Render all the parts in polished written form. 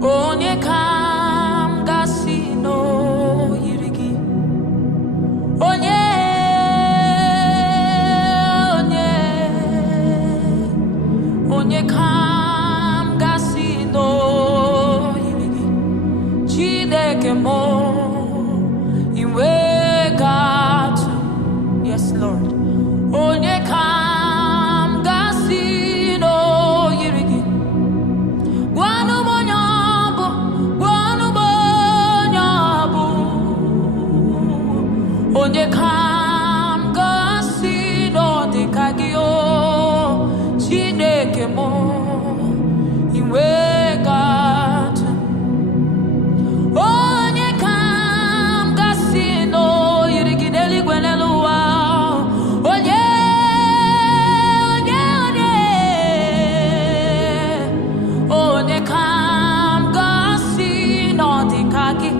Onye kam gasi no yirigi. Onye kam gasi no yirigi. Chideke mo iwe gatu. Yes, Lord. Onye kam gasi no yirigi. Guanu bonyabu. Onye kam gasi no dekagio. Chineke mo iwe gatu. Onye kam gasi no yirigi deli gwenelua. Onye kam gasi no dekagi.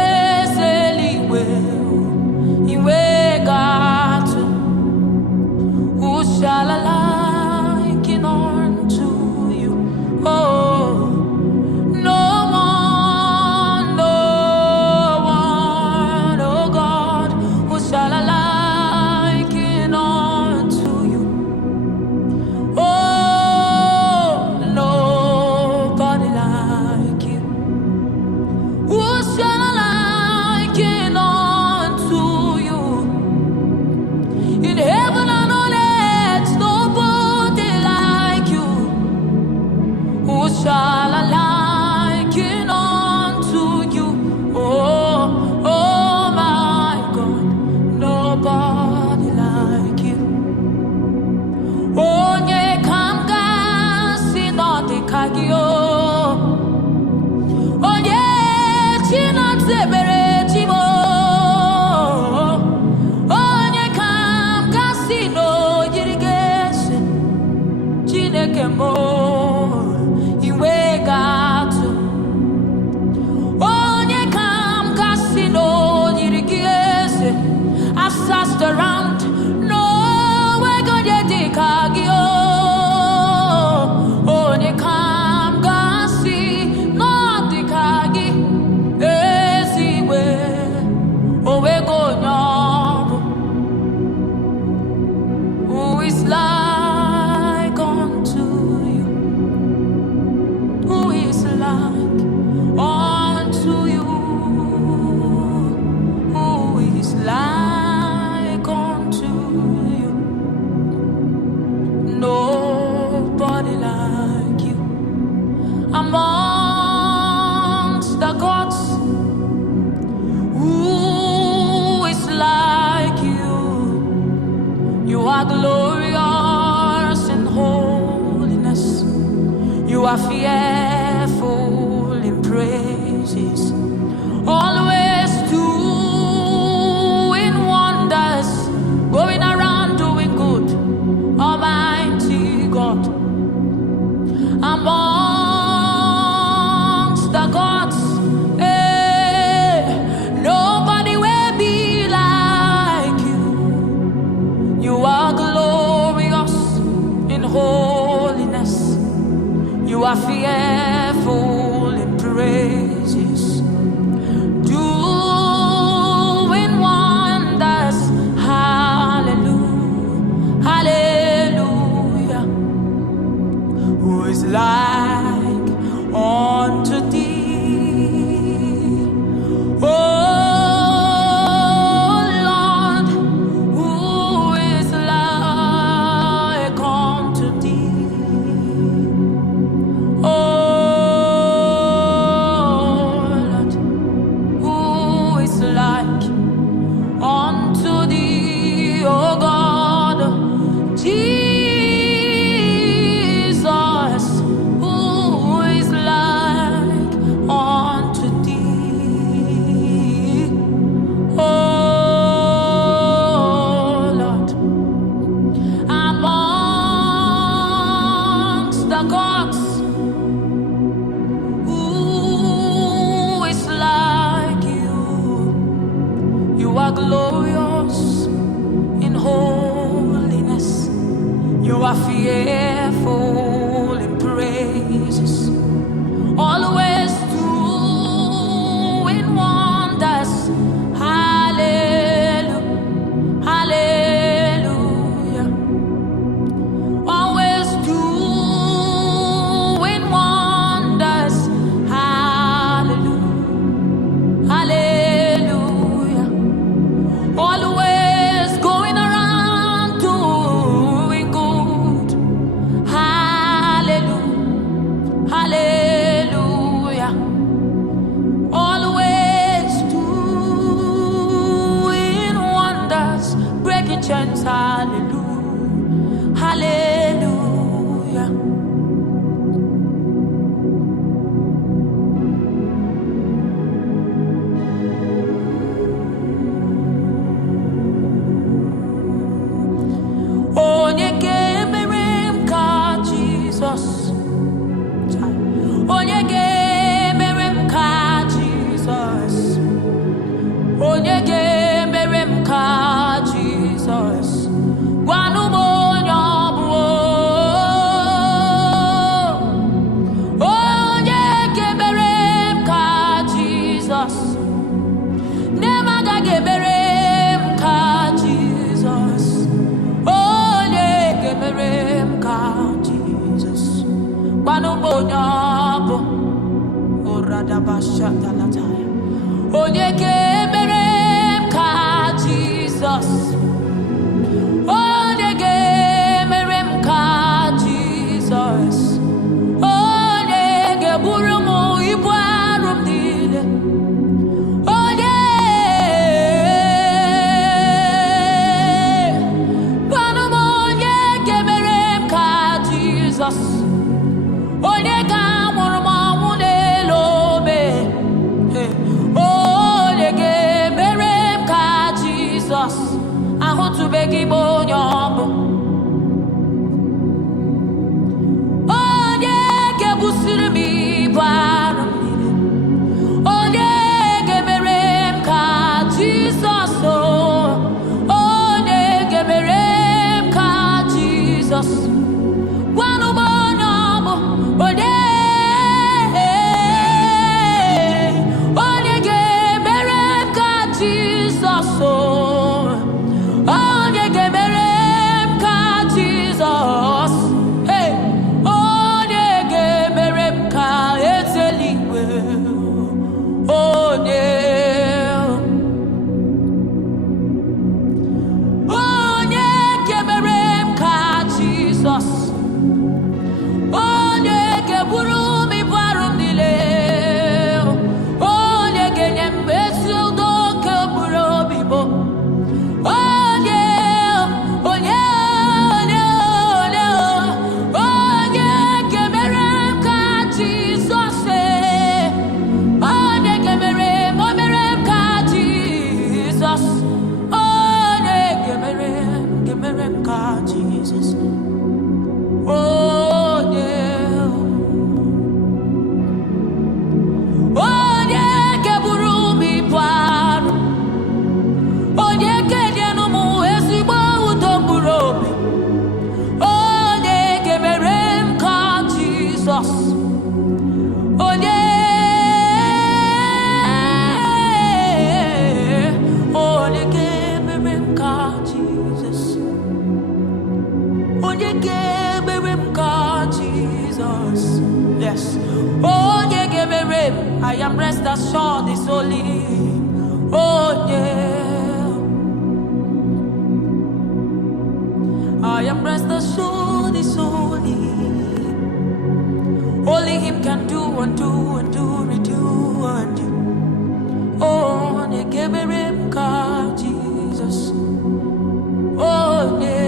Ezeliwe iwe gatu. Who shall I liken unto you? Oh, no one, oh God. Who shall I liken unto you? Oh, nobody like you. Who shall I liken unto you? In heaven and on earth, nobody like you. Who shall I liken unto you? Oh, oh my God, nobody like you. Onye kam gasi no dekagio. Onye chinatebere chimo. Onye kam gasi no yirigese. Chineke mo iwe gatu. Onye kam gasi no yirigese. I've searched around, no way gonna dekagio. Onye kam gasi no dekagi. Eziwe owe gonyabu. Who is like unto you? Who is like unto you? Who is like unto you? Nobody like you. Amongst the gods, who is like you? You are glorious in holiness. You are fearful in praises. Always doing wonders. Going around doing good. Almighty God. Amongst the gods, nobody will be like you. You are glorious in holiness. You are fearful in praises. Doing wonders. Hallelujah. Hallelujah. Who is like unto thee? Oh Lord, who is like unto thee? Oh Lord, who hallelujah. Always doing wonders, breaking chains, hallelujah, hallelujah. Onye ga-emere m ka Jesus. Onye ga-emere m ka Jesus. Onye ga-emere m ka Jesus. Gwanụ m onye ọ bụ. Onye ga-emere m ka Jesus. Nne m agaghị emere m ka Jesus. Onye ga-emere m ka Jesus. Gwanụ m onye ọ bụ. Oradabashatalata. Onye ga-emere m ka Jesus. Onye ga-emere m ka Jesus. Onye ga-eburu m ibu arụ m niile. Onye gwanụ m onye ga-emere m ka Jesus. Onye ga-amụrụ m ọnwụ n'elu obe. Onye ga-emere m ka Jesus. Ahụtụbeghị m onye ọ bụ. Onye ga-ebusiri m ibu arụ m niile. Onye ga-emere m ka Jesus. Onye ga-emere m ka Jesus. Gwanụ m onye ọ bụ. Onye ga-emere m ka Jesus. Onye ga-emere m ka Jesus. Onye ga-emere m ka eze eluigwe. Onye ga-emere m ka Jesus. Onye ga-eburu m ibu arụ m niile. Onye ga-enye m ezi udo nke okpuru obi m. Onye ga-emere m ka Jesus. Onye ga-emere m ka Jesus. Onye ga-emere m ka Jesus. Onye ga-eburu m ibu arụ. Onye ga-enyenụ m ezigbo udo mkpụrụ obi. Onye ga-emere m ka Jesus. Onye ga-emere m ka Jesus. Onye ga-emere m ka Jesus. Yes. Onye ga-emere m. I am rest assured is only. I am rest assured is only. Only Him can do and do and do and do and do. Onye ga-emere m ka Jesus. Onye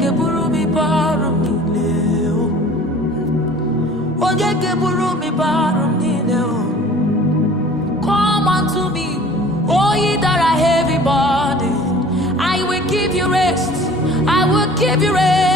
ga-eburu m ibu arụ m niile. Onye ga-eburu m ibu arụ m niile. Come unto me, all ye that are heavy burdened. I will give you rest. I will give you rest.